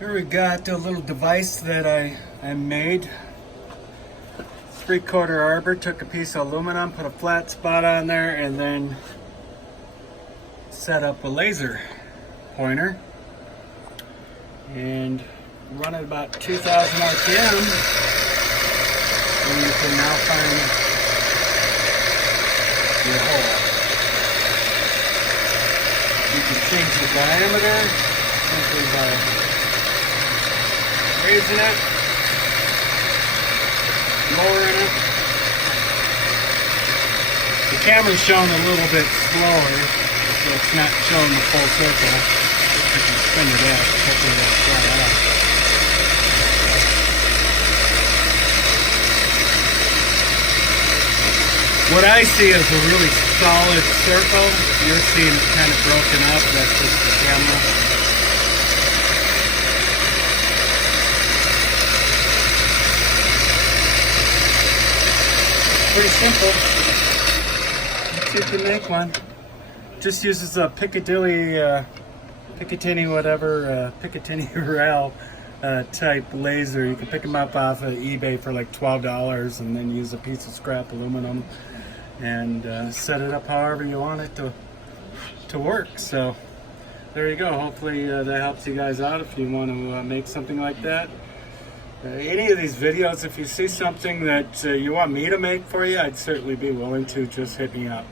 Here we got a little device that I made. 3/4 arbor, took a piece of aluminum, put a flat spot on there, and then set up a laser pointer. And run at about 2,000 RPM. And you can now find your hole. You can change the diameter simply by raising it, lowering it. The camera's showing a little bit slower, so it's not showing the full circle. You can spin it out, hopefully that'll fly out. What I see is a really solid circle. You're seeing it kind of broken up. That's just the camera. Pretty simple. Let's see if you can make one. Just uses a picatinny rail type laser. You can pick them up off of eBay for like $12 and then use a piece of scrap aluminum and set it up however you want it to work. So there you go. Hopefully that helps you guys out if you want to make something like that. Any of these videos, if you see something that you want me to make for you, I'd certainly be willing to. Just hit me up.